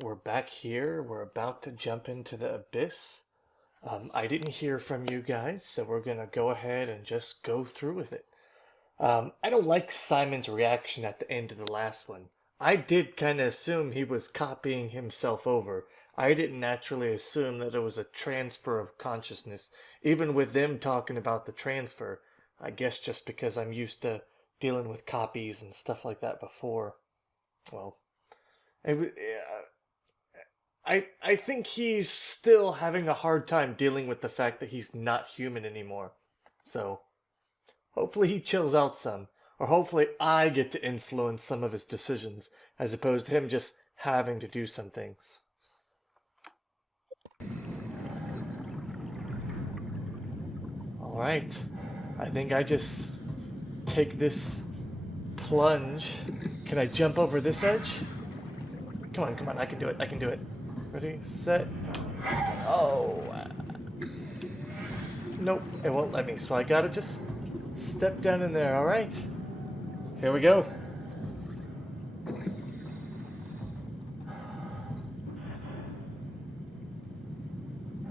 we're back here. We're about to jump into the abyss. I didn't hear from you guys, so we're gonna go ahead and just go through with it. I don't like Simon's reaction at the end of the last one. I did kind of assume he was copying himself over. I didn't naturally assume that it was a transfer of consciousness, even with them talking about the transfer. I guess just because I'm used to dealing with copies and stuff like that before. Well, I think he's still having a hard time dealing with the fact that he's not human anymore. So, hopefully he chills out some. Or hopefully I get to influence some of his decisions, as opposed to him just having to do some things. Alright. I think I just take this plunge. Can I jump over this edge? Come on, I can do it. Ready, set. Oh. Nope, it won't let me, so I gotta just step down in there, alright? Here we go.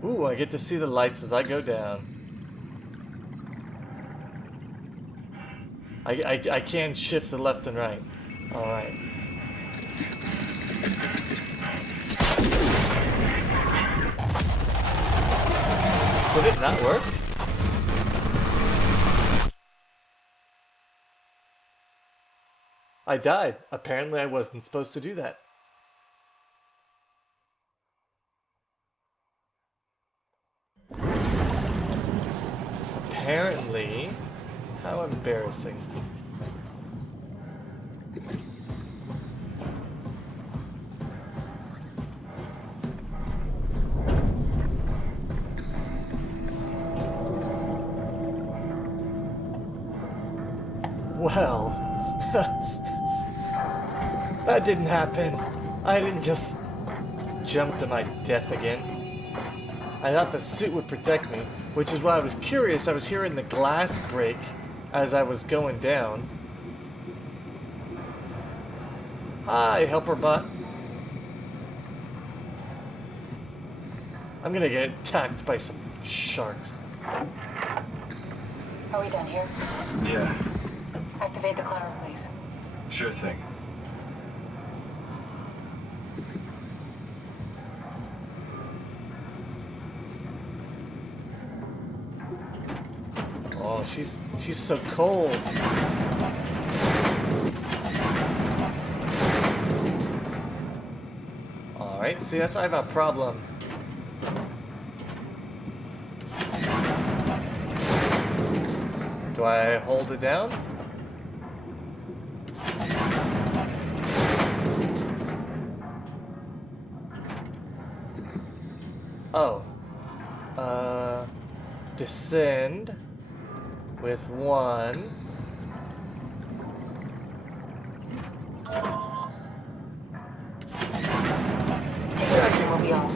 Ooh, I get to see the lights as I go down. I can shift the left and right. Alright. Did it not work? I died. Apparently I wasn't supposed to do that. Apparently. How embarrassing. Well, that didn't happen. I didn't just jump to my death again. I thought the suit would protect me, which is why I was curious. I was hearing the glass break as I was going down. Hi, helper bot. I'm gonna get attacked by some sharks. Are we done here? Yeah, Activate the climber, please. sure thing. Oh, she's so cold. Alright, see, that's why I have a problem. Do I hold it down? Oh. Descend with one. Take a second, we'll be off.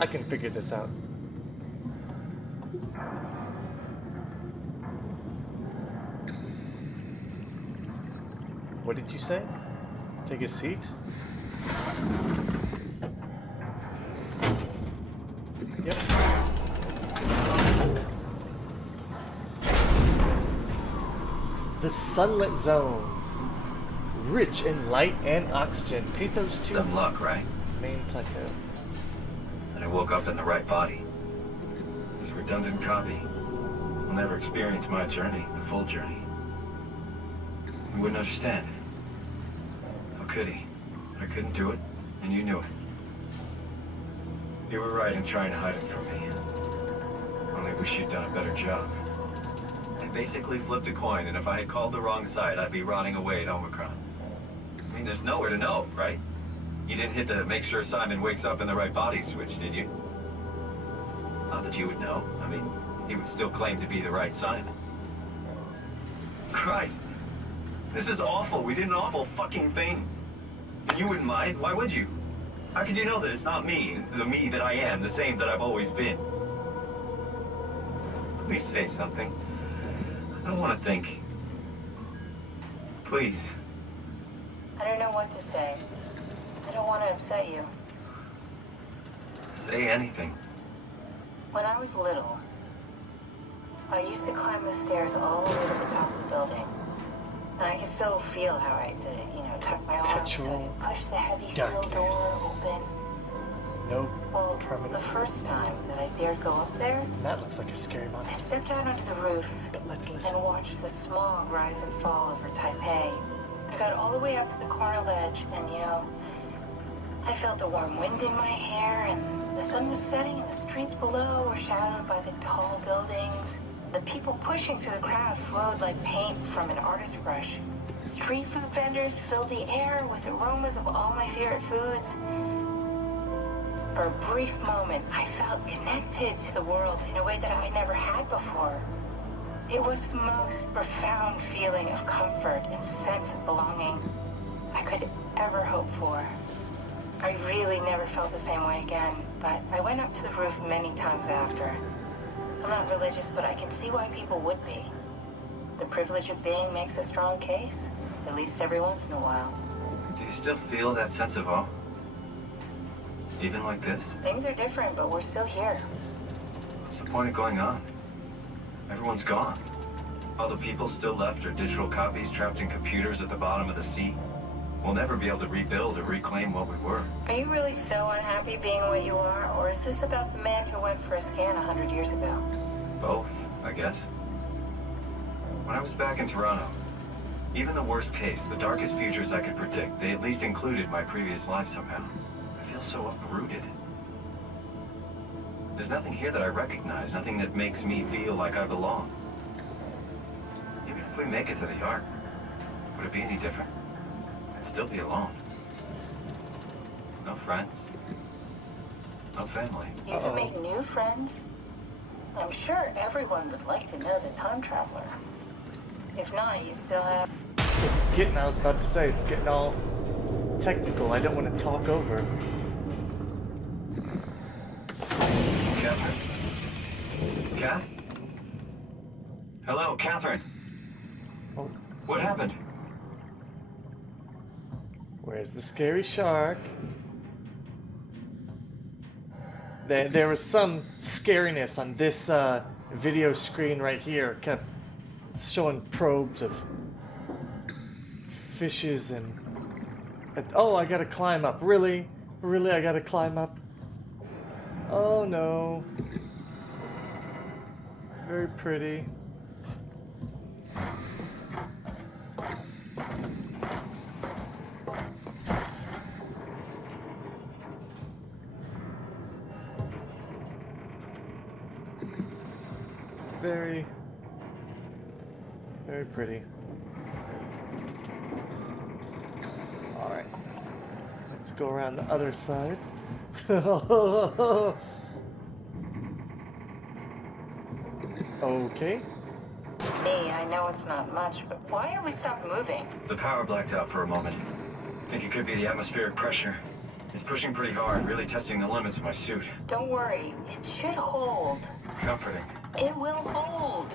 I can figure this out. What did you say? Take a seat? Yep. The sunlit zone. Rich in light and oxygen. Pathos 2. Some luck, right? Main plateau. And I woke up in the right body. It's a redundant copy. I'll never experience my journey, the full journey. He wouldn't understand. How could he? I couldn't do it, and you knew it. You were right in trying to hide it from me. Only wish you'd done a better job. I basically flipped a coin, and if I had called the wrong side, I'd be rotting away at Omicron. I mean, there's nowhere to know, right? You didn't hit the make sure Simon wakes up in the right body switch, did you? Not that you would know. I mean, he would still claim to be the right Simon. Christ. This is awful. We did an awful fucking thing. And you wouldn't mind? Why would you? How could you know that it's not me, the me that I am, the same that I've always been? Please say something. I don't want to think. Please. I don't know what to say. I don't want to upset you. Say anything. When I was little, I used to climb the stairs all the way to the top of the building. And I can still feel how I had to, tuck my arms so I could push the heavy steel door open. No Well, permanent. the first time that I dared go up there, That looks like a scary I monster. stepped out onto the roof But let's listen. and watched the smog rise and fall over Taipei. I got all the way up to the corner ledge, and I felt the warm wind in my hair, and the sun was setting, and the streets below were shadowed by the tall buildings. The people pushing through the crowd flowed like paint from an artist's brush. Street food vendors filled the air with aromas of all my favorite foods. For a brief moment, I felt connected to the world in a way that I never had before. It was the most profound feeling of comfort and sense of belonging I could ever hope for. I really never felt the same way again, but I went up to the roof many times after. I'm not religious, but I can see why people would be. The privilege of being makes a strong case, at least every once in a while. Do you still feel that sense of awe? Even like this? Things are different, but we're still here. What's the point of going on? Everyone's gone. All the people still left are digital copies trapped in computers at the bottom of the sea. We'll never be able to rebuild or reclaim what we were. Are you really so unhappy being what you are, or is this about the man who went for a scan 100 years ago? Both, I guess. When I was back in Toronto, even the worst case, the darkest futures I could predict, they at least included my previous life somehow. I feel so uprooted. There's nothing here that I recognize, nothing that makes me feel like I belong. Even if we make it to the Ark, would it be any different? I'd still be alone. No friends. No family. You can make new friends. I'm sure everyone would like to know the time traveler. If not, you still have... I was about to say, it's getting all technical. I don't want to talk over. Catherine? Kath? Hello, Catherine. Oh, What happened? where's the scary shark? There was some scariness on this video screen right here. It kept showing probes of fishes and... Oh, I gotta climb up. Really? Really, I gotta climb up? Oh no. Very pretty. Very, very pretty. Alright. Let's go around the other side. Okay. Me, I know it's not much, but why have we stopped moving? The power blacked out for a moment. Think it could be the atmospheric pressure. It's pushing pretty hard, really testing the limits of my suit. Don't worry, it should hold. Comforting. It will hold.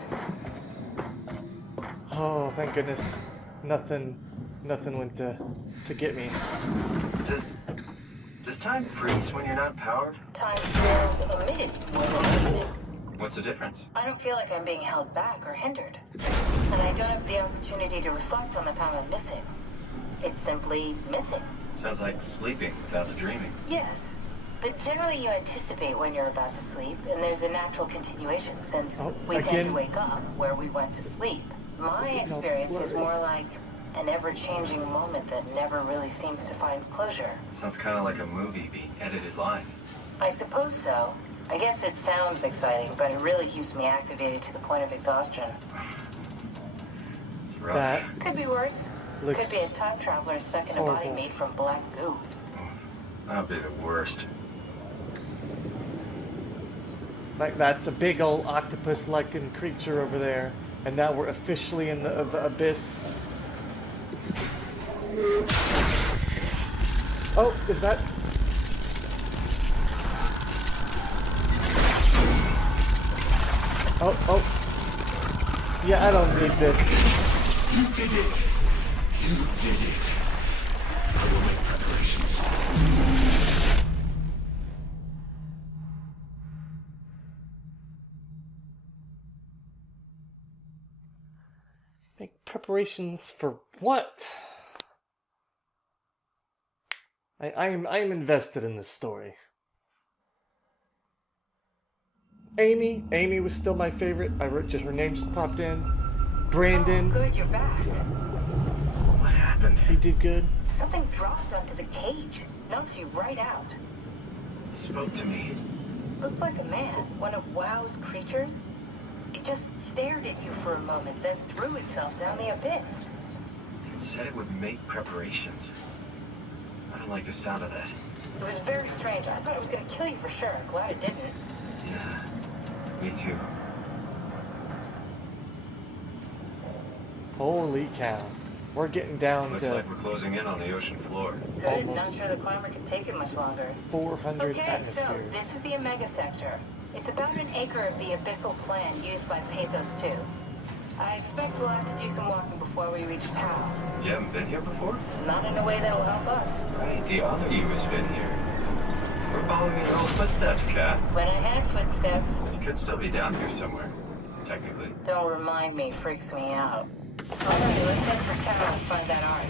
Oh, thank goodness. Nothing went to get me. Does time freeze when you're not powered? Time feels omitted when we're moving. What's the difference? I don't feel like I'm being held back or hindered. And I don't have the opportunity to reflect on the time I'm missing. It's simply missing. Sounds like sleeping without the dreaming. Yes. But generally you anticipate when you're about to sleep, and there's a natural continuation since we tend to again. wake up where we went to sleep. My experience is more like an ever-changing moment that never really seems to find closure. Sounds kind of like a movie being edited live. I suppose so. I guess it sounds exciting, but it really keeps me activated to the point of exhaustion. It's rough. That Could be worse. looks Could be a time traveler stuck in a body horrible. made from black goo. That'd be the worst. Like that's a big old octopus-looking creature over there, and now we're officially in the abyss. Oh, is that? Oh. Yeah, I don't need this. You did it! You did it! I will make preparation. Make preparations for what? I am invested in this story. Amy was still my favorite. Her name just popped in. Brandon. Oh, good, you're back. What happened? He did good. Something dropped onto the cage. Knocks you right out. Spoke to me. Looked like a man, one of WoW's creatures. It just stared at you for a moment, then threw itself down the abyss. It said it would make preparations. I don't like the sound of that. It was very strange. I thought it was going to kill you for sure. Glad it didn't. Yeah, me too. Holy cow. We're getting down Looks to like we're closing in on the ocean floor. Good, not Almost. sure the climber could take it much longer. 400 Okay, atmospheres. so this is the Omega Sector. It's about an acre of the abyssal plan used by Pathos 2. I expect we'll have to do some walking before we reach Tau. You haven't been here before? Not in a way that'll help us. Right, the other you has been here. We're following your own footsteps, Kat. When I had footsteps, You could still be down here somewhere, technically. don't remind me, freaks me out. Alright, let's head for Tau and find that art.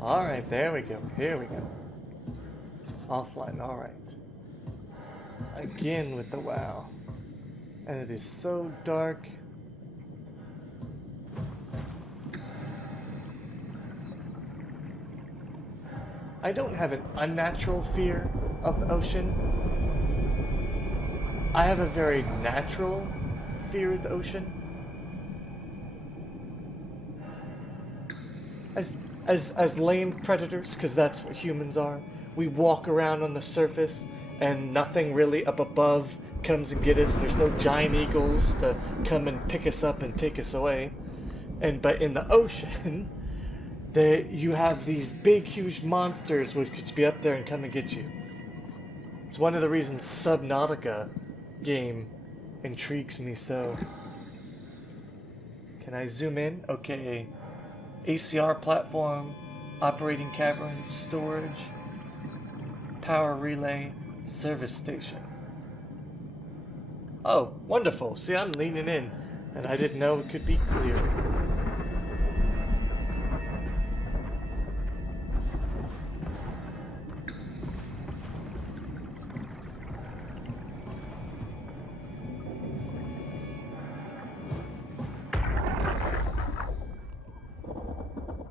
Alright, there we go. Here we go. Offline, alright. Again with the WoW. And it is so dark. I don't have an unnatural fear of the ocean. I have a very natural fear of the ocean. As land predators, because that's what humans are. We walk around on the surface and nothing really up above comes and get us. There's no giant eagles to come and pick us up and take us away. But in the ocean, you have these big, huge monsters which could be up there and come and get you. It's one of the reasons Subnautica game intrigues me so. Can I zoom in? Okay. ACR platform, operating cavern, storage, power relay, service station. Oh, wonderful. See, I'm leaning in, and I didn't know it could be clear.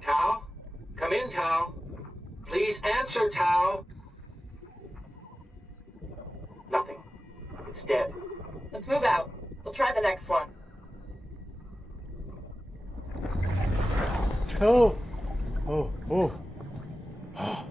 Tau? Come in, Tau. Please answer, Tau. Nothing. It's dead. Let's move out. We'll try the next one. Oh! Oh, oh. Oh.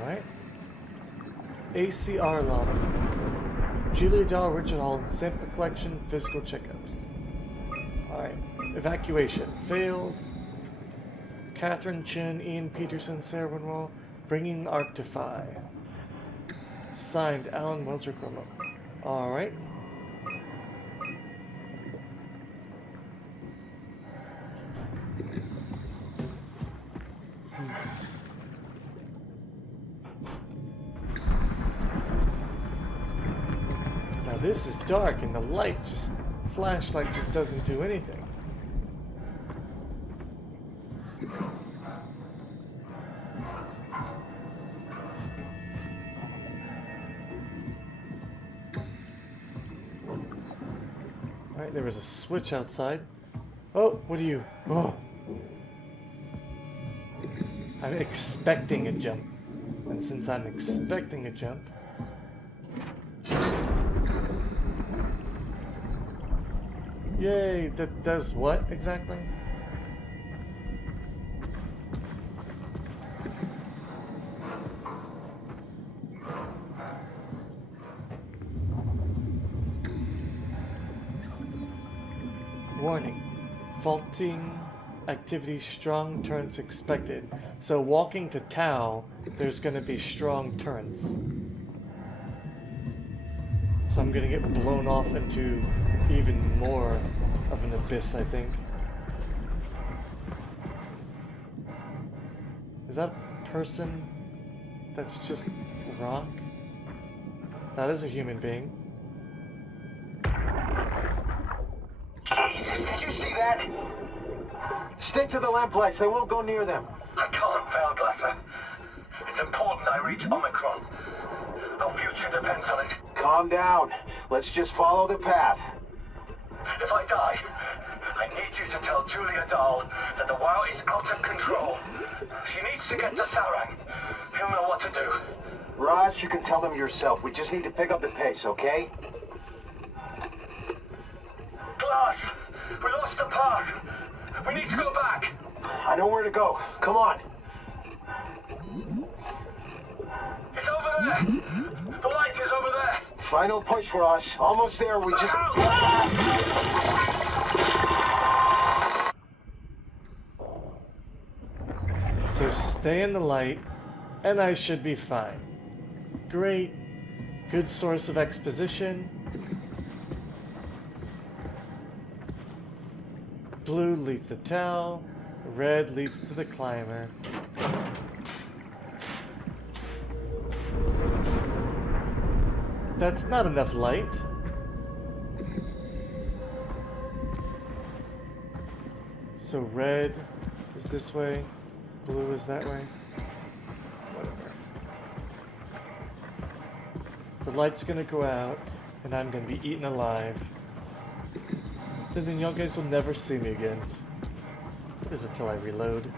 Alright. ACR log. Julia Dahl, Richard Hall, sample collection, physical checkups. Alright. Evacuation. Failed. Catherine Chin, Ian Peterson, Sarah Winwall, bringing Arc to Phi. Signed, Alan Wildrick Remote. Alright. Now this is dark and the light just, flashlight just doesn't do anything. Alright, there was a switch outside. Oh, what are you? Oh. I'm expecting a jump. And since I'm expecting a jump, Yay, that does what exactly? Warning. Faulting activity, strong turns expected. So walking to Tau, there's gonna be strong turns. So I'm gonna get blown off into even more of an abyss, I think. Is that a person that's just rock? That is a human being. Jesus, did you see that? Stick to the lamplights. They won't go near them. I can't, Veilglasser. It's important I reach Omicron. Our future depends on it. Calm down. Let's just follow the path. If I die, I need you to tell Julia Dahl that the WoW is out of control. She needs to get to Saurang. He'll know what to do. Roz, you can tell them yourself. We just need to pick up the pace, okay? Glass! We lost the path! We need to go back! I know where to go. Come on. It's over there! The light is over there! Final push, Roz. Almost there. We just... So stay in the light, and I should be fine. Great. Good source of exposition. Blue leads to Tau. Red leads to the climber. That's not enough light. So red is this way, blue is that way. Whatever. The light's gonna go out, and I'm gonna be eaten alive. And then y'all guys will never see me again. It is until I reload.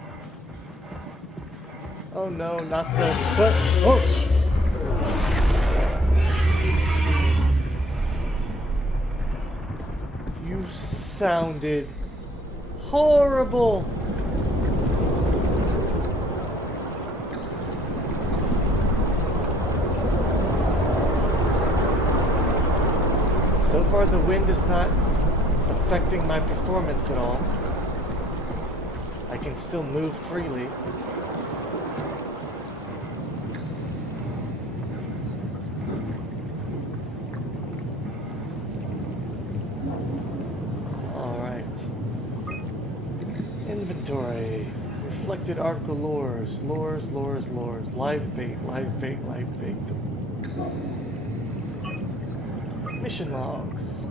Oh no, not the... But, oh! You sounded horrible! So far the wind is not affecting my performance at all. I can still move freely. Alright. Inventory. Reflected article lures. Lures. Live bait. Mission logs.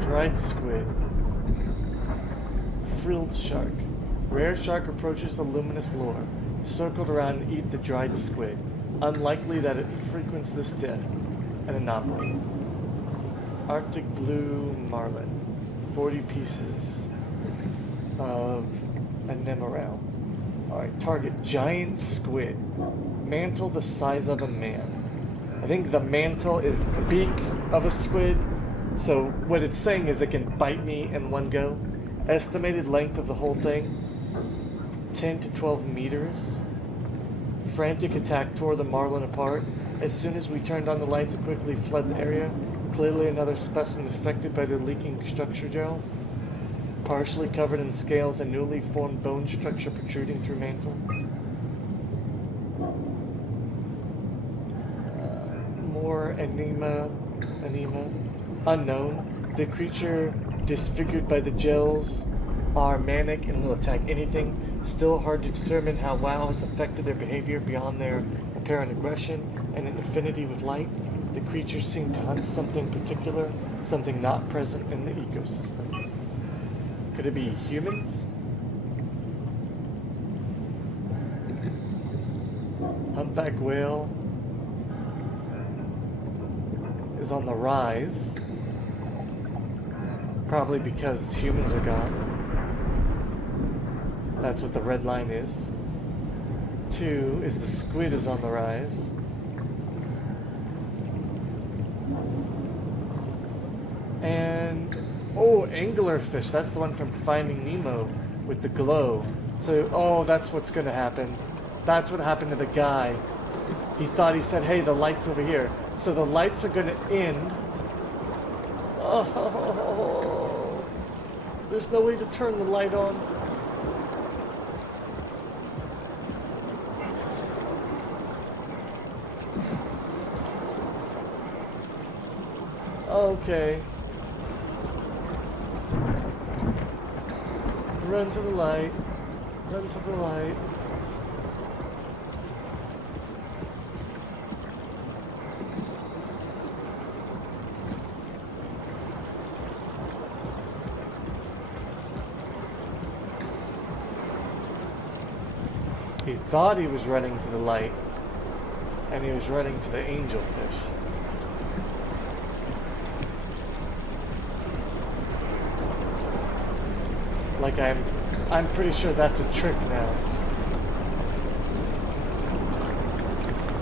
Dried squid. Frilled shark. Rare shark approaches the luminous lure. Circled around and eat the dried squid. Unlikely that it frequents this depth. An anomaly. Arctic blue marlin. 40 pieces of anemoral. Alright, target giant squid. Mantle the size of a man. I think the mantle is the beak of a squid. So what it's saying is it can bite me in one go. Estimated length of the whole thing, 10 to 12 meters. Frantic attack tore the marlin apart. As soon as we turned on the lights, it quickly fled the area. Clearly another specimen affected by the leaking structure gel. Partially covered in scales and newly formed bone structure protruding through mantle. More anema. Unknown. The creature disfigured by the gels are manic and will attack anything. Still hard to determine how WoW has affected their behavior beyond their apparent aggression and an affinity with light. The creatures seem to hunt something particular, something not present in the ecosystem. Could it be humans? Humpback whale is on the rise. Probably because humans are gone. That's what the red line is. 2 is the squid is on the rise. And oh, anglerfish. That's the one from Finding Nemo with the glow. So oh, that's what's gonna happen. That's what happened to the guy. He thought he said, "Hey, the light's over here." So the lights are gonna end. Oh, there's no way to turn the light on. Okay. Run to the light. Run to the light. He thought he was running to the light, and he was running to the angelfish. Like I'm pretty sure that's a trick now.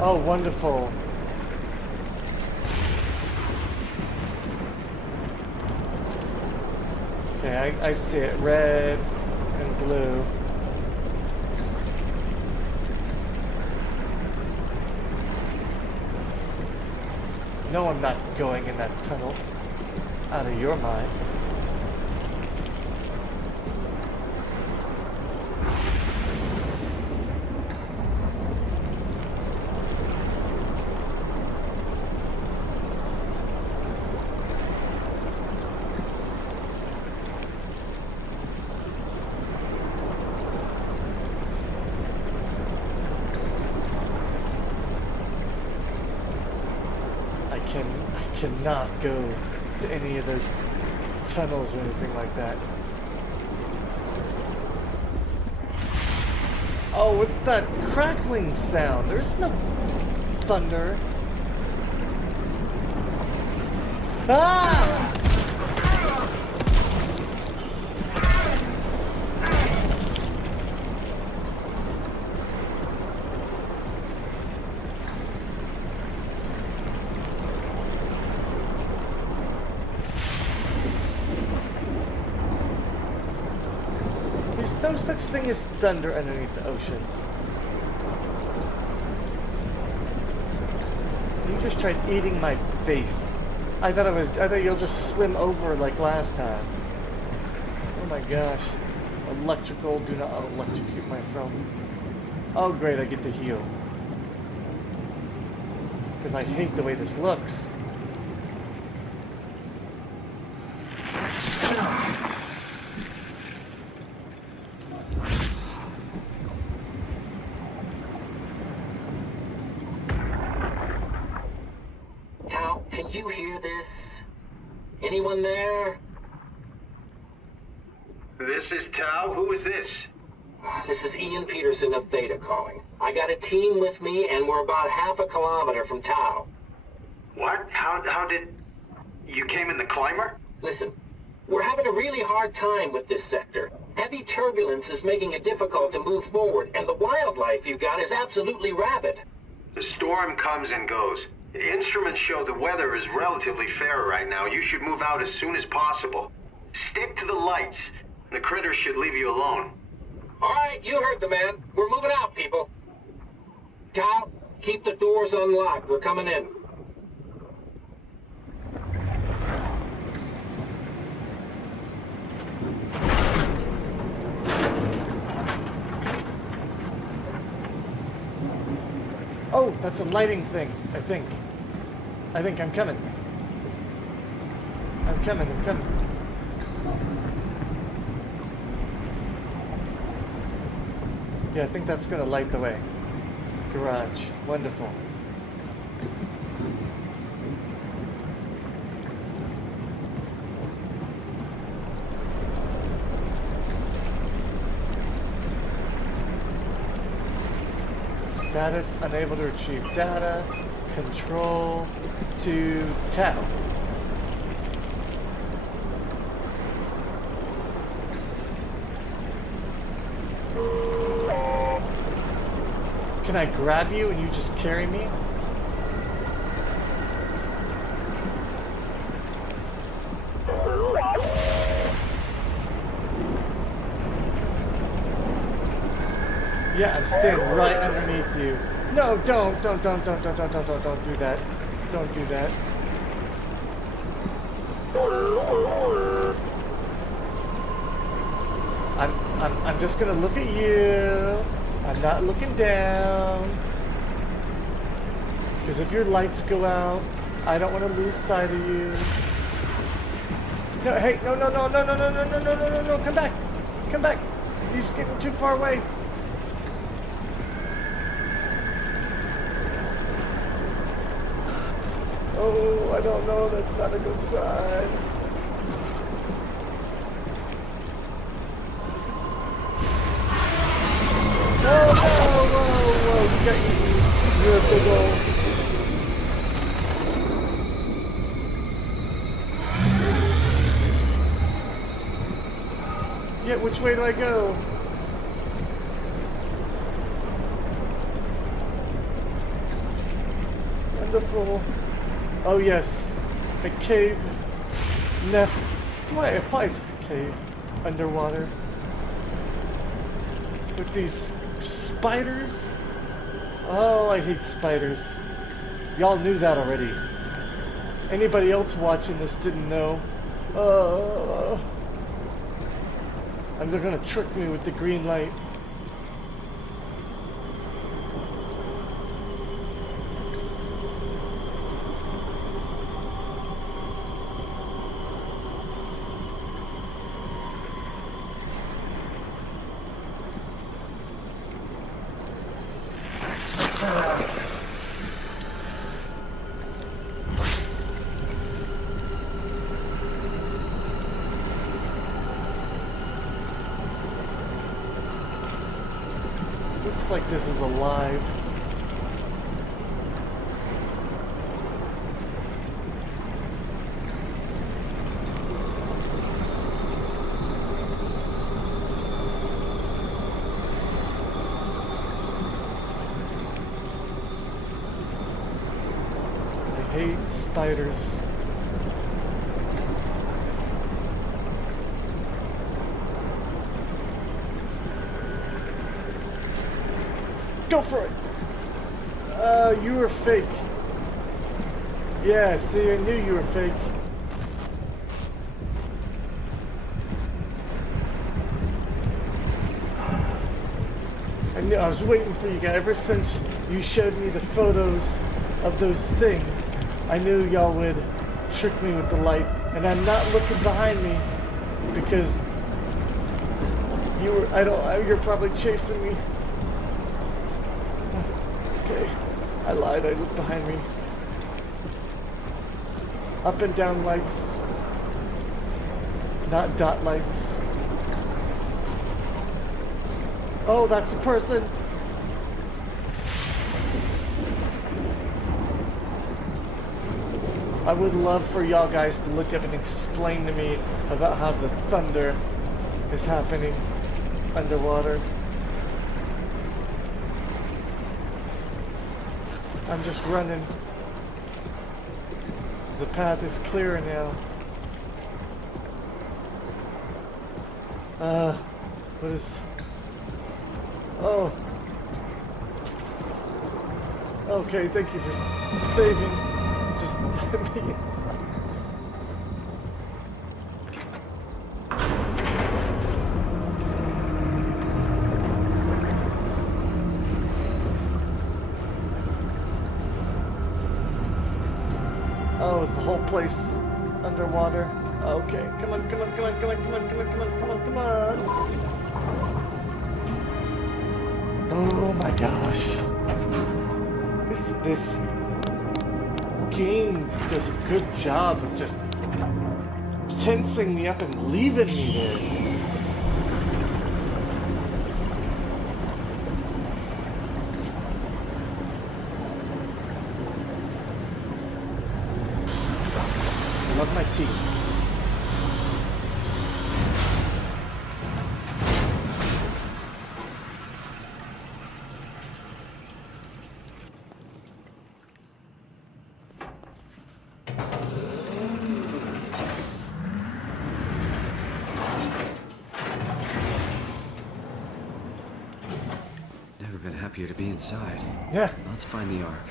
Oh, wonderful. Okay, I see it. Red and blue. No, I'm not going in that tunnel. Out of your mind. I cannot go to any of those tunnels or anything like that. Oh, what's that crackling sound? There's no thunder. Ah! No such thing as thunder underneath the ocean. You just tried eating my face. I thought you'll just swim over like last time. Oh my gosh. Electrical, do not electrocute myself. Oh great, I get to heal. Because I hate the way this looks. Can you hear this? Anyone there? This is Tao. Who is this? This is Ian Peterson of Theta calling. I got a team with me and we're about half a kilometer from Tau. What? How did... You came in the climber? Listen, we're having a really hard time with this sector. Heavy turbulence is making it difficult to move forward, and the wildlife you got is absolutely rabid. The storm comes and goes. The instruments show the weather is relatively fair right now. You should move out as soon as possible. Stick to the lights. The critters should leave you alone. All right, you heard the man. We're moving out, people. Tau, keep the doors unlocked. We're coming in. Oh, that's a lighting thing, I think. I think I'm coming. I'm coming. Yeah, I think that's gonna light the way. Garage. Wonderful. Status unable to retrieve data. Control to Tau. Can I grab you and you just carry me? Yeah, I'm standing right underneath you. No, don't do that. Don't do that. I'm just gonna look at you. I'm not looking down. Because if your lights go out, I don't want to lose sight of you. No, hey, no, come back. Come back. He's getting too far away. Oh, I don't know. That's not a good sign. Whoa. You're a big old... Yeah, which way do I go? Wonderful. Oh yes, a cave. Why is it a cave underwater? With these spiders? Oh, I hate spiders. Y'all knew that already. Anybody else watching this didn't know. And they're gonna trick me with the green light. Looks like this is alive. I hate spiders. Go for it! You were fake. Yeah, see, I knew you were fake. I was waiting for you guys. Ever since you showed me the photos of those things, I knew y'all would trick me with the light. And I'm not looking behind me because you're probably chasing me. Okay, I lied, I looked behind me. Up and down lights, not dot lights. Oh, that's a person. I would love for y'all guys to look up and explain to me about how the thunder is happening underwater. I'm just running. The path is clearer now. What is... Oh. Okay, thank you for saving. Just let me inside. Oh, is the whole place underwater? Okay, come on. Oh my gosh. This game does a good job of just tensing me up and leaving me there. Love my teeth. appear to be inside. Yeah, Let's find the Ark.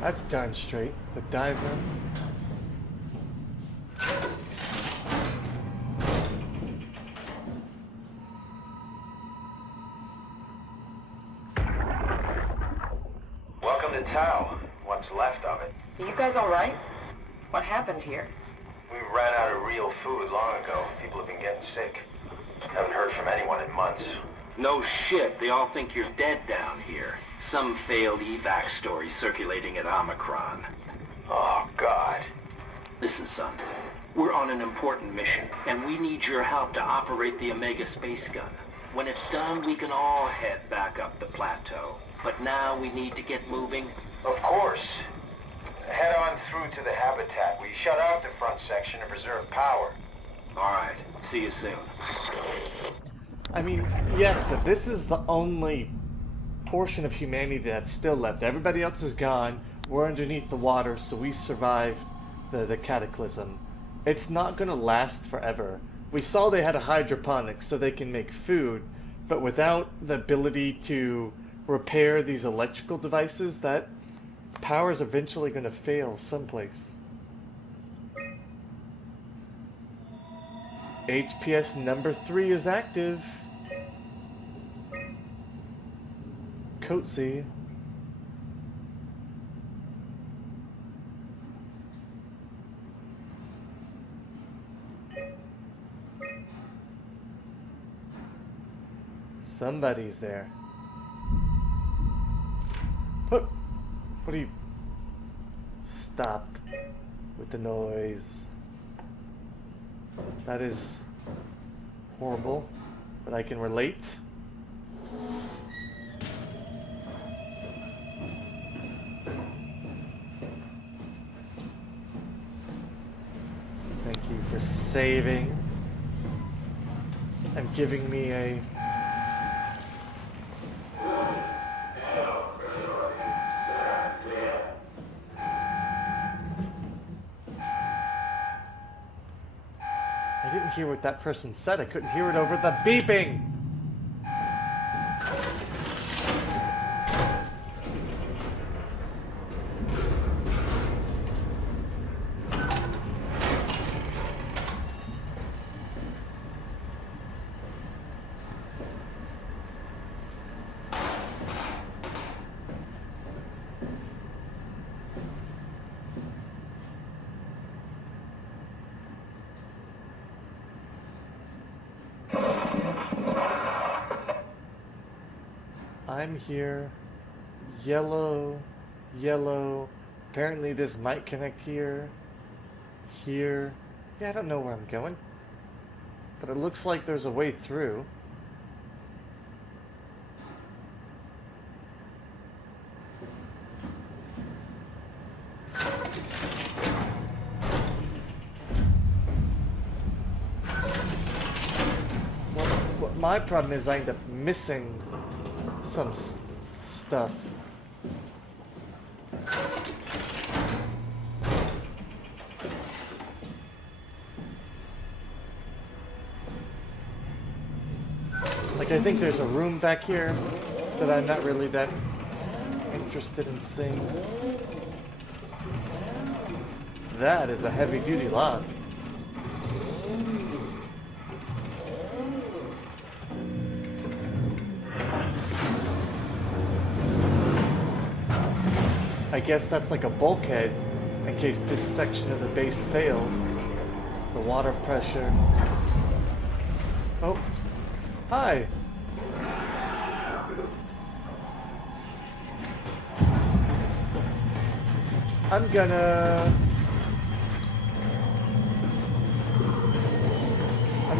that's darn straight. The dive room. Welcome to Tau. What's left of it. Are you guys alright? What happened here? We ran out of real food long ago. People have been getting sick. Haven't heard from anyone in months. No shit, they all think you're dead down here. Some failed evac story circulating at Omicron. Oh, God. Listen, son. We're on an important mission, and we need your help to operate the Omega space gun. When it's done, we can all head back up the plateau. But now we need to get moving. Of course. Head on through to the habitat. We shut off the front section to preserve power. All right, see you soon. I mean, yes, if this is the only portion of humanity that's still left, everybody else is gone, we're underneath the water, so we survived the cataclysm. It's not going to last forever. We saw they had a hydroponics so they can make food, but without the ability to repair these electrical devices, that power is eventually going to fail someplace. HPS number 3 is active. Coatsy. Somebody's there. What do you... Stop with the noise. That is horrible, but I can relate. Thank you for saving and giving me a... I didn't hear what that person said. I couldn't hear it over the beeping. I'm here. Yellow, yellow. Apparently this might connect here. Here. Yeah, I don't know where I'm going. But it looks like there's a way through. What my problem is I end up missing some stuff. Like, I think there's a room back here that I'm not really that interested in seeing. That is a heavy-duty lock. I guess that's like a bulkhead in case this section of the base fails. The water pressure. Oh. Hi. I'm gonna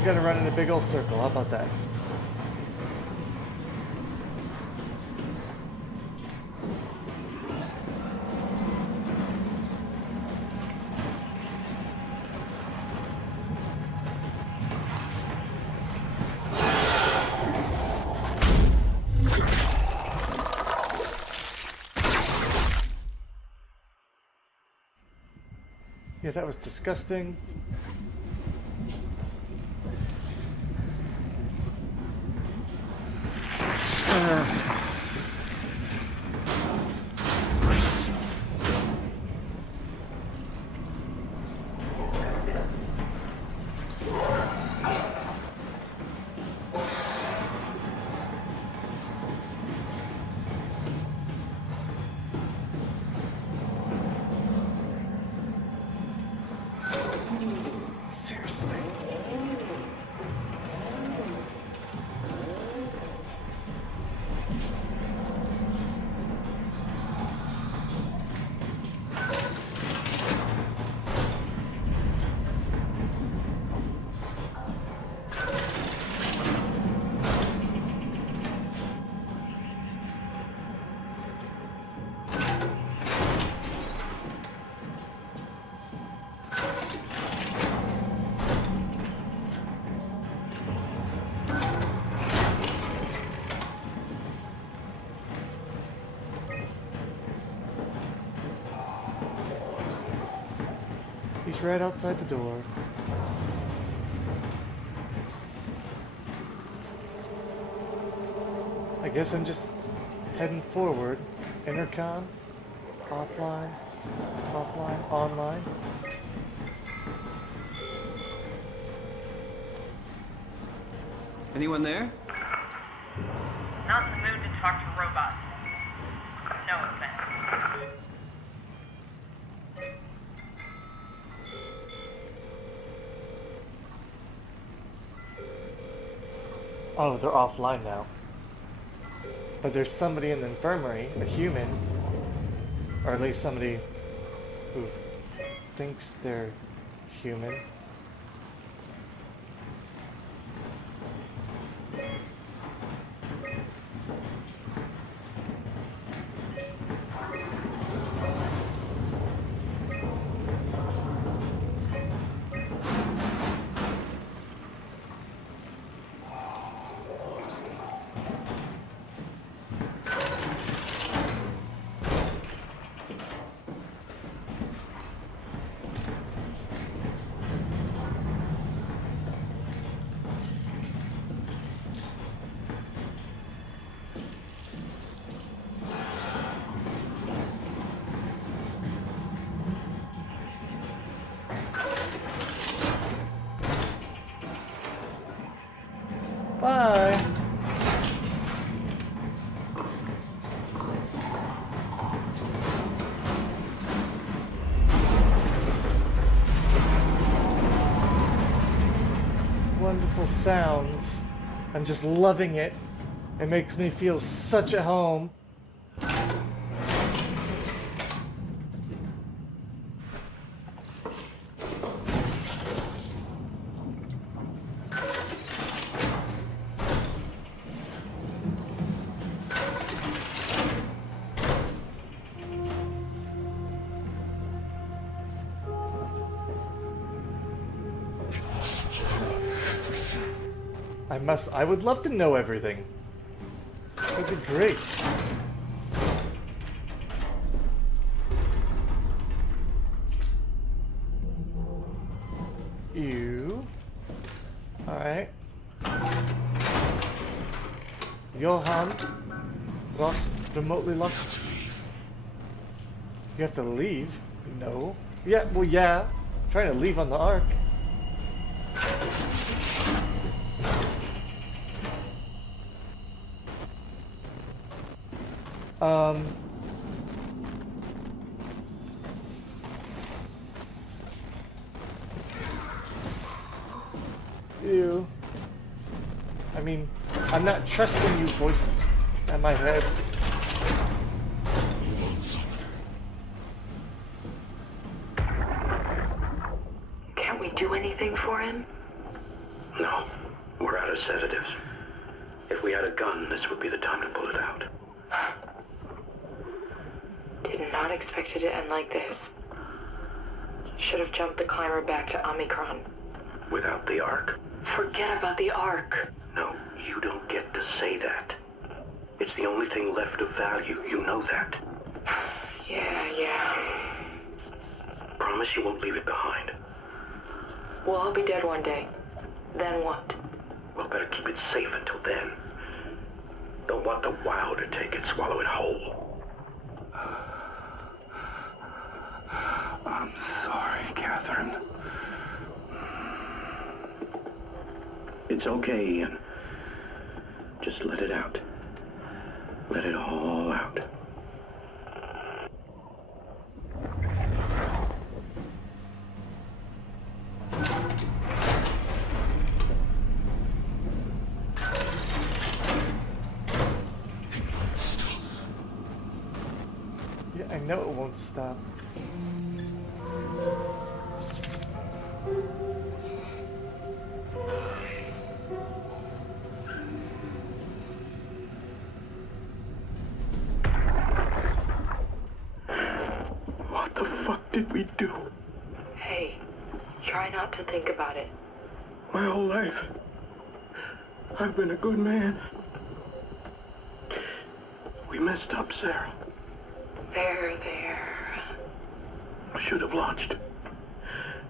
run in a big old circle. How about that? Yeah, that was disgusting. It's right outside the door. I guess I'm just heading forward. Intercom, offline, online. Anyone there? Not in the mood to talk to robots. No offense. Oh, they're offline now. But there's somebody in the infirmary, a human, or at least somebody who thinks they're human. Bye. Wonderful sounds. I'm just loving it. It makes me feel such at home. I would love to know everything. That'd be great. You. Alright. Johann. Lost, remotely lost. You have to leave? No. Yeah, well, yeah. I'm trying to leave on the Ark. Ew. I mean, I'm not trusting you, voice at my head. Can't we do anything for him? No, we're out of sedatives. If we had a gun, this would be the time to pull it out. Did not expect it to end like this. Should have jumped the climber back to Omicron. Without the Ark? Forget about the Ark. No, you don't get to say that. It's the only thing left of value, you know that. Yeah. Promise you won't leave it behind. Well, I'll be dead one day. Then what? Well, better keep it safe until then. Don't want the Wild to take it, swallow it whole. I'm sorry, Catherine. It's okay, Ian. Just let it out. Let it all out. Yeah, I know it won't stop. What the fuck did we do? Hey, try not to think about it. My whole life, I've been a good man. We messed up, Sarah. There. I should have launched.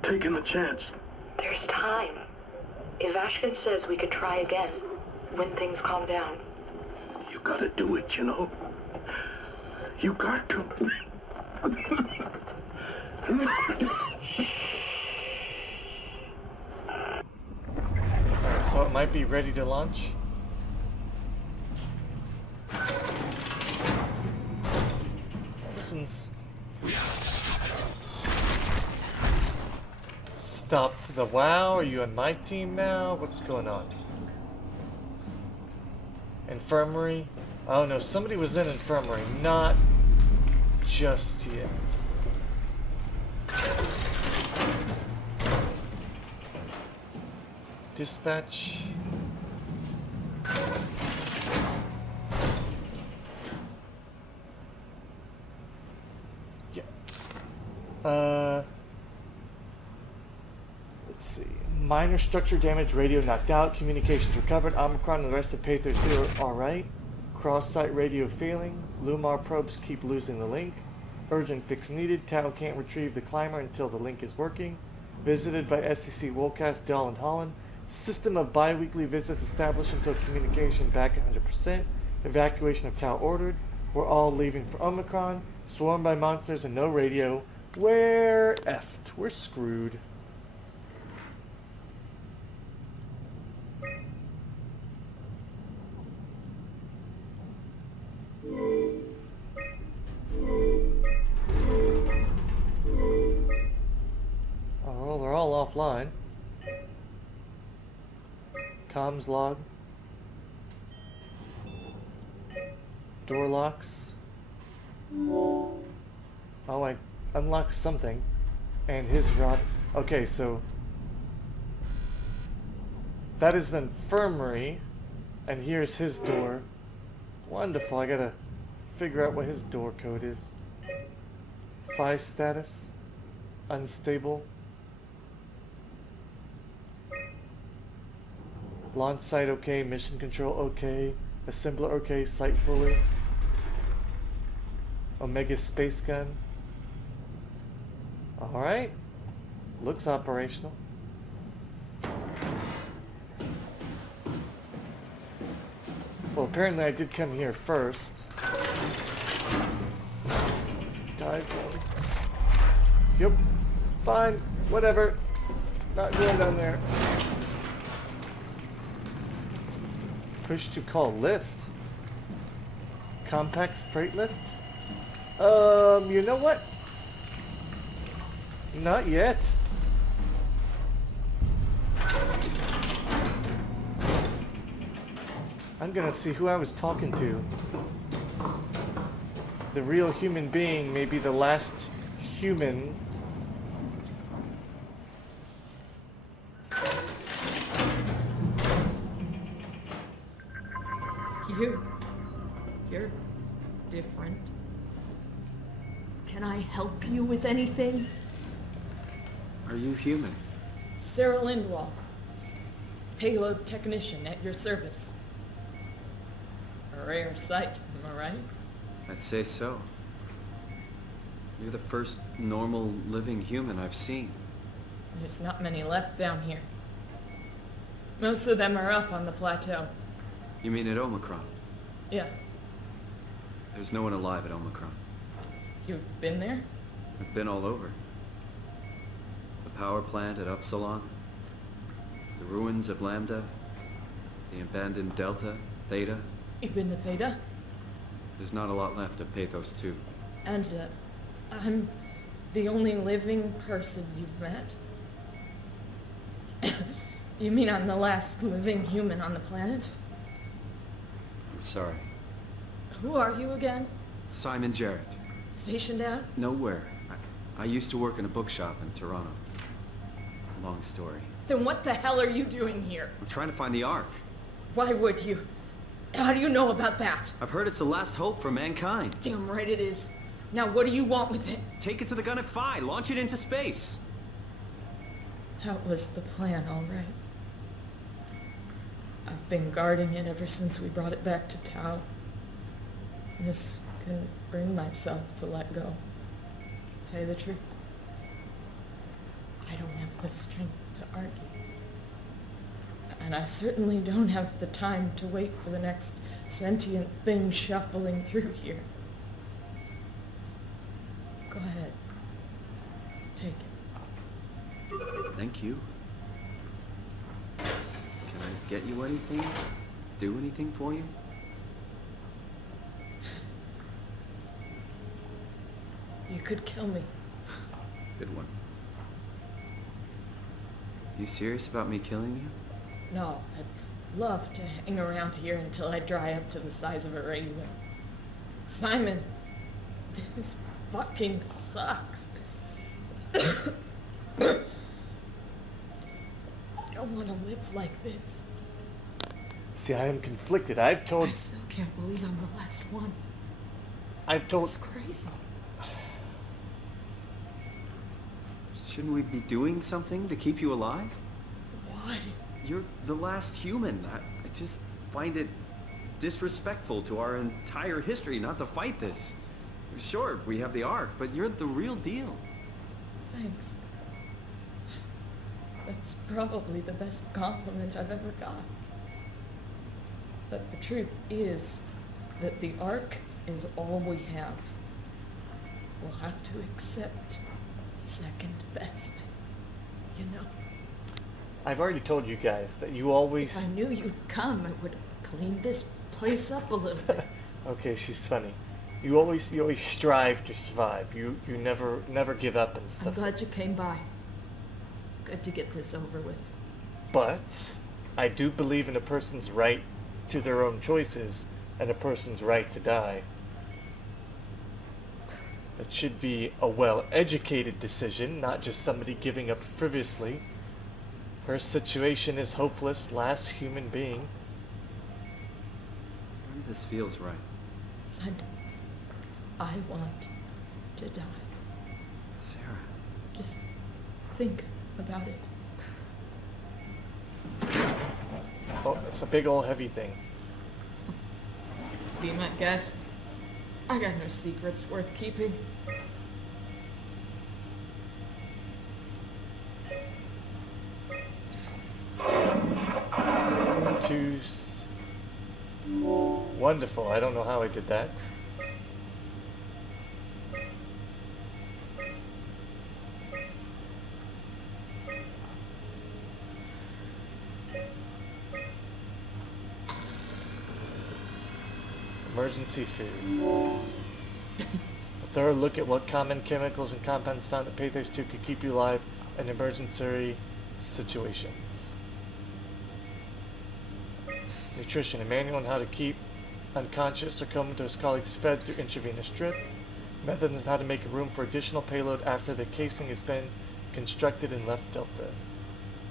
taking a chance. There's time. Ivashkin says we could try again when things calm down. You gotta do it, you know. You got to. Alright, so it might be ready to launch. This one's... Stop the WoW? Are you on my team now? What's going on? Infirmary? Oh no, somebody was in infirmary. Not just yet. Dispatch. Yeah. Let's see. Minor structure damage, radio knocked out, communications recovered, Omicron and the rest of Pathos 2 are alright. Cross-site radio failing, Lumar probes keep losing the link. Urgent fix needed, Tau can't retrieve the climber until the link is working. Visited by SEC Wolcast, Dahl and Holland. System of bi-weekly visits established until communication back at 100%. Evacuation of Tau ordered. We're all leaving for Omicron. Swarmed by monsters and no radio. We're effed. We're screwed. Oh, well, they're all offline. Comms log. Door locks. Oh, I unlocked something. And his rod. Okay, so that is the infirmary. And here's his door. Wonderful. I gotta figure out what his door code is. 5 status. Unstable. Launch site okay, mission control okay, assembler okay, site fully. Omega space gun. Alright. Looks operational. Well, apparently I did come here first. Dive one. Yep. Fine. Whatever. Not going down there. Push to call lift. Compact freight lift? You know what? Not yet. I'm gonna see who I was talking to. The real human being may be the last human. You're different. Can I help you with anything? Are you human? Sarah Lindwall, payload technician at your service. A rare sight, am I right? I'd say so. You're the first normal living human I've seen. There's not many left down here. Most of them are up on the plateau. You mean at Omicron? Yeah. There's no one alive at Omicron. You've been there? I've been all over. The power plant at Upsilon, the ruins of Lambda, the abandoned Delta, Theta. You've been to Theta? There's not a lot left of Pathos 2. And, I'm the only living person you've met? You mean I'm the last living human on the planet? I'm sorry. Who are you again? Simon Jarrett. Stationed out? Nowhere. I used to work in a bookshop in Toronto. Long story. Then what the hell are you doing here? I'm trying to find the Ark. Why would you? How do you know about that? I've heard it's the last hope for mankind. Damn right it is. Now what do you want with it? Take it to the Gun at Phi. Launch it into space. That was the plan, all right. I've been guarding it ever since we brought it back to Tau. I just couldn't bring myself to let go. To tell you the truth, I don't the strength to argue. And I certainly don't have the time to wait for the next sentient thing shuffling through here. Go ahead. Take it. Thank you. Can I get you anything? Do anything for you? You could kill me. Good one. You serious about me killing you? No, I'd love to hang around here until I dry up to the size of a raisin. Simon, this fucking sucks. I don't want to live like this. See, I am conflicted. I've told... I still can't believe I'm the last one. I've told... It's crazy. Shouldn't we be doing something to keep you alive? Why? You're the last human. I just find it disrespectful to our entire history not to fight this. Sure, we have the Ark, but you're the real deal. Thanks. That's probably the best compliment I've ever got. But the truth is that the Ark is all we have. We'll have to accept second best, you know? I've already told you guys that you always... If I knew you'd come, I would clean this place up a little bit. Okay, she's funny. You always strive to survive. You never give up and stuff. I'm glad you came by. Good to get this over with. But I do believe in a person's right to their own choices and a person's right to die. It should be a well-educated decision, not just somebody giving up frivolously. Her situation is hopeless, last human being. None of this feels right. Simon, I want to die. Sarah. Just think about it. Oh, it's a big old heavy thing. Be my guest. I got no secrets worth keeping. Wonderful. I don't know how I did that. Emergency food. A thorough look at what common chemicals and compounds found at Pathos 2 could keep you alive in emergency situations. Nutrition. A manual on how to keep unconscious or comatose colleagues fed through intravenous drip. Methods on how to make room for additional payload after the casing has been constructed and left Delta.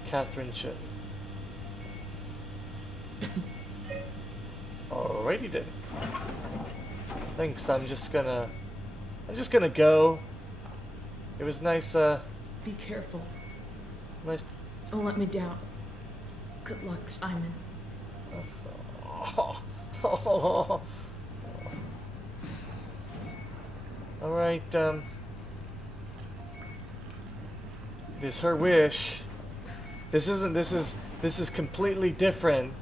Catherine Chit. Alrighty then. Thanks. I'm just gonna go. It was nice. Be careful. Nice. Don't let me down. Good luck, Simon. Alright, this her wish. This is completely different.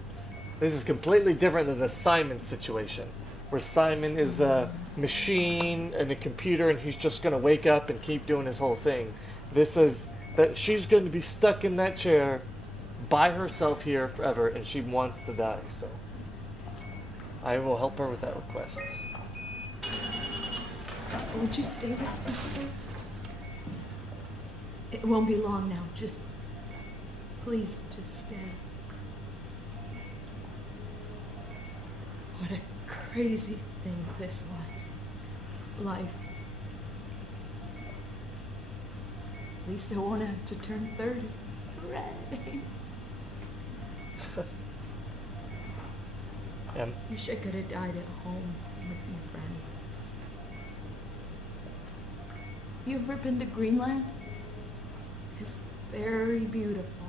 This is completely different than the Simon situation, where Simon is a machine and a computer and he's just gonna wake up and keep doing his whole thing. This is that she's going to be stuck in that chair by herself here forever and she wants to die, so I will help her with that request. Won't you stay with me, please? It won't be long now. Just, please, just stay. What a crazy thing this was. Life. At least I won't have to turn 30. Hooray! Wish I could have died at home with my friends. You ever been to Greenland? It's very beautiful.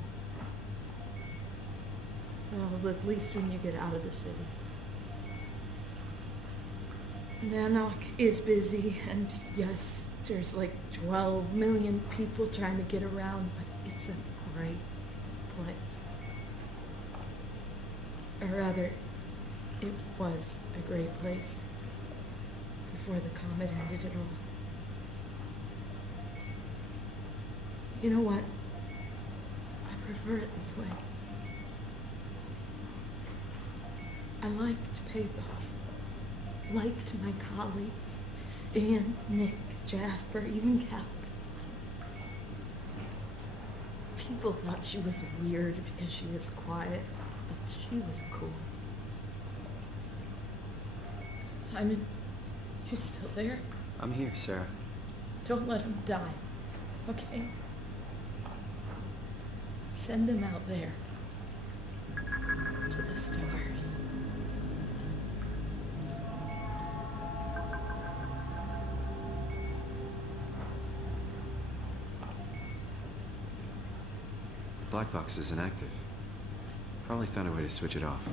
Well, at least when you get out of the city. Nanook is busy, and yes, there's like 12 million people trying to get around, but it's It's a great place. Or rather, it was a great place before the comet ended it all. You know what? I prefer it this way. I liked Pathos. Liked my colleagues. Ian, Nick, Jasper, even Catherine. People thought she was weird because she was quiet, but she was cool. Simon, you still there? I'm here, Sarah. Don't let him die, okay? Send him out there. To the stars. Black box is inactive. Probably found a way to switch it off.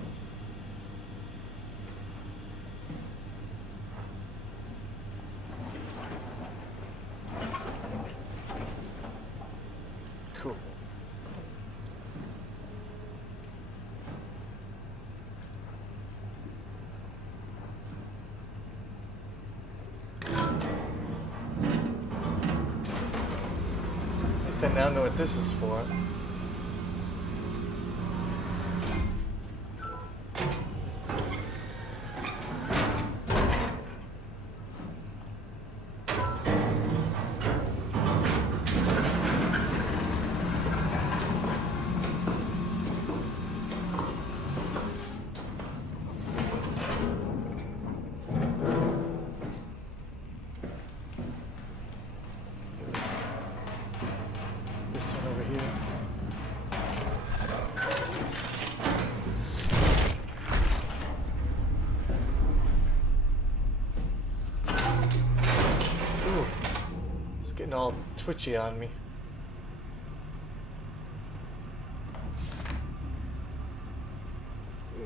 Cool. At least I now know what this is for. This one over here. Ooh, it's getting all twitchy on me.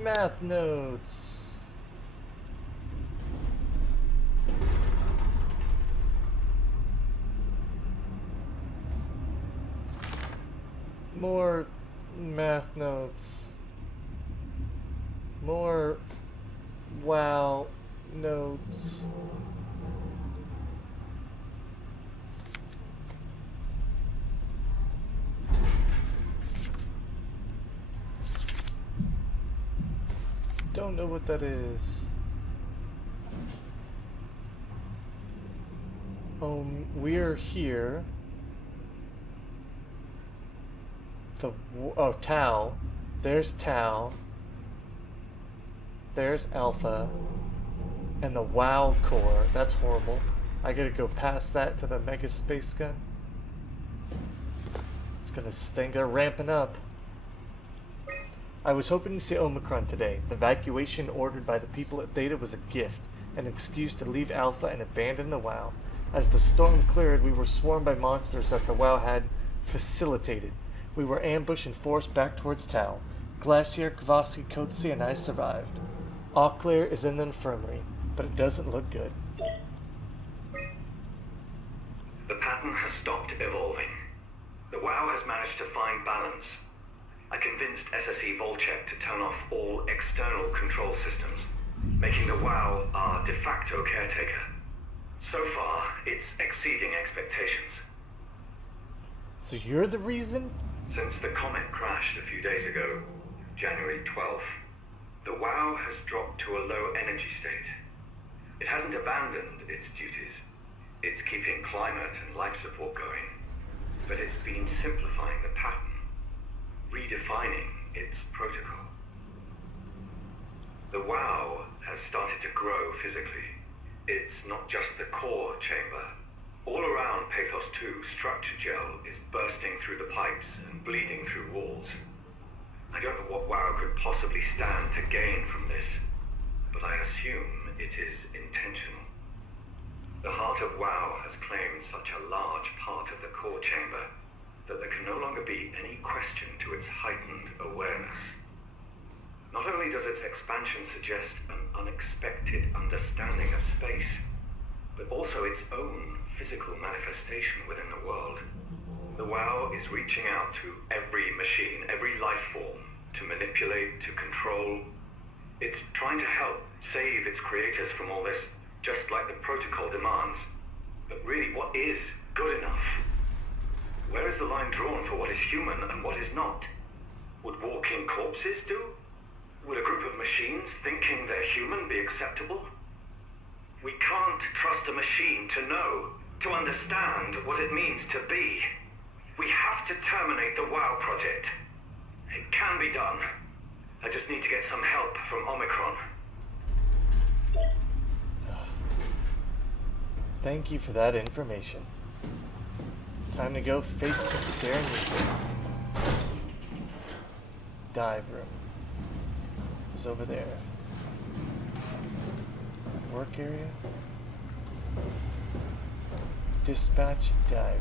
Math notes. More math notes. More wow notes. Don't know what that is. We're here. Oh, Tau. There's Tau. There's Alpha. And the WoW core. That's horrible. I gotta go past that to the Mega Space Gun. It's gonna stink. They're ramping up. I was hoping to see Omicron today. The evacuation ordered by the people at Theta was a gift, an excuse to leave Alpha and abandon the WoW. As the storm cleared, we were swarmed by monsters that the WoW had facilitated. We were ambushed and forced back towards Tau. Glacier, Kvasi, Kotsi, and I survived. Auclair is in the infirmary, but it doesn't look good. The pattern has stopped evolving. The WoW has managed to find balance. I convinced SSE Volcheck to turn off all external control systems, making the WoW our de facto caretaker. So far, it's exceeding expectations. So you're the reason? Since the comet crashed a few days ago, January 12th, the WoW has dropped to a low energy state. It hasn't abandoned its duties. It's keeping climate and life support going, but it's been simplifying the pattern, redefining its protocol. The WoW has started to grow physically. It's not just the core chamber. All around Pathos 2, structure gel is bursting through the pipes and bleeding through walls. I don't know what WoW could possibly stand to gain from this, but I assume it is intentional. The heart of WoW has claimed such a large part of the core chamber that there can no longer be any question to its heightened awareness. Not only does its expansion suggest an unexpected understanding of space, but also its own physical manifestation within the world. The WoW is reaching out to every machine, every life form, to manipulate, to control. It's trying to help save its creators from all this, just like the protocol demands. But really, what is good enough? Where is the line drawn for what is human and what is not? Would walking corpses do? Would a group of machines thinking they're human be acceptable? We can't trust a machine to know, to understand what it means to be. We have to terminate the WoW project. It can be done. I just need to get some help from Omicron. Thank you for that information. Time to go face the scare music. Dive room. It's over there. Work area. Dispatch dive room.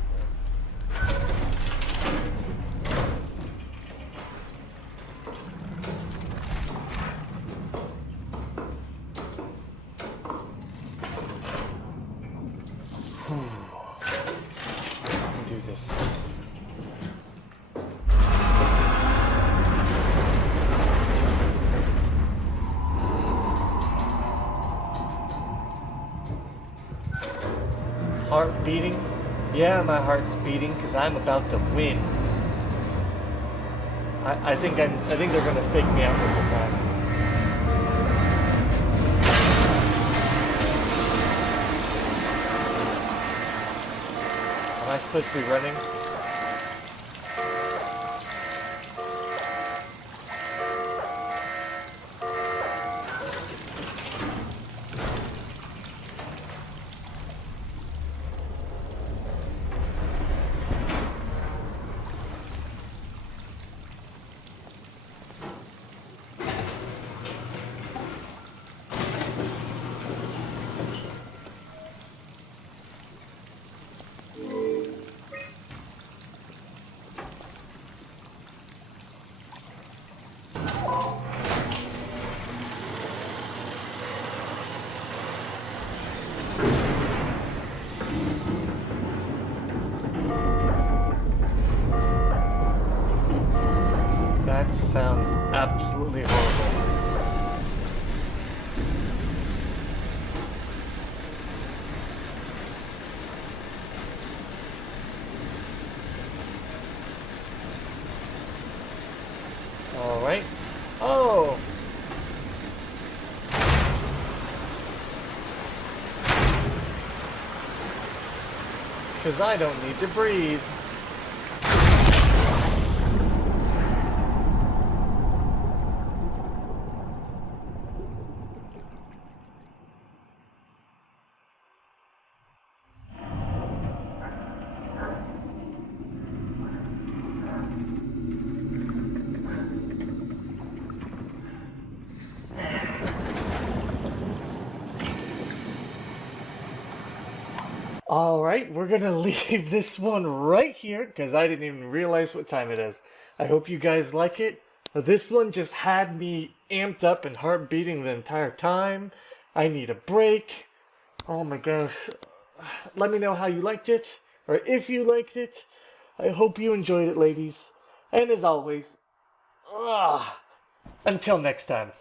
Do this. Heart beating? Yeah, my heart's beating because I'm about to win. I think they're gonna fake me out one more time. Am I supposed to be running? That sounds absolutely horrible. Alright. Oh! Because I don't need to breathe. Alright, we're gonna leave this one right here because I didn't even realize what time it is. I hope you guys like it. This one just had me amped up and heart beating the entire time. I need a break. Oh my gosh. Let me know how you liked it, or if you liked it. I hope you enjoyed it, ladies. And as always, until next time.